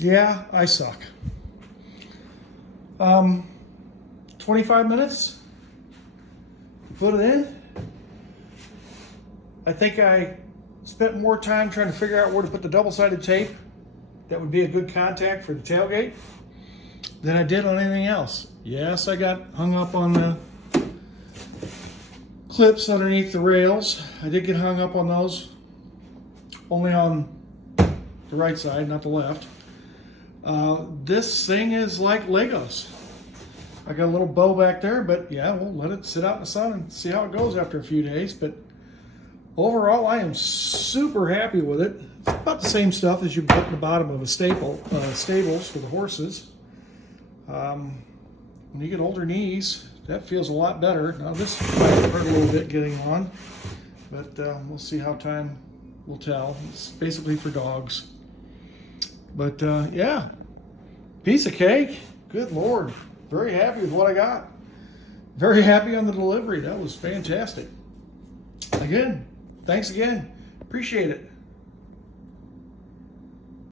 Yeah, I suck. 25 minutes, put it in. I think I spent more time trying to figure out where to put the double-sided tape that would be a good contact for the tailgate than I did on anything else. Yes, I got hung up on the clips underneath the rails. I did get hung up on those, only on the right side, not the left. This thing is like Legos. I got a little bow back there, but yeah, we'll let it sit out in the sun and see how it goes after a few days. But overall, I am super happy with it. It's about the same stuff as you put in the bottom of a stables for the horses. When you get older knees, that feels a lot better. Now this might hurt a little bit getting on, but we'll see how time will tell. It's basically for dogs. But yeah, piece of cake. Good Lord. Very happy with what I got. Very happy on the delivery. That was fantastic. Again, thanks again. Appreciate it.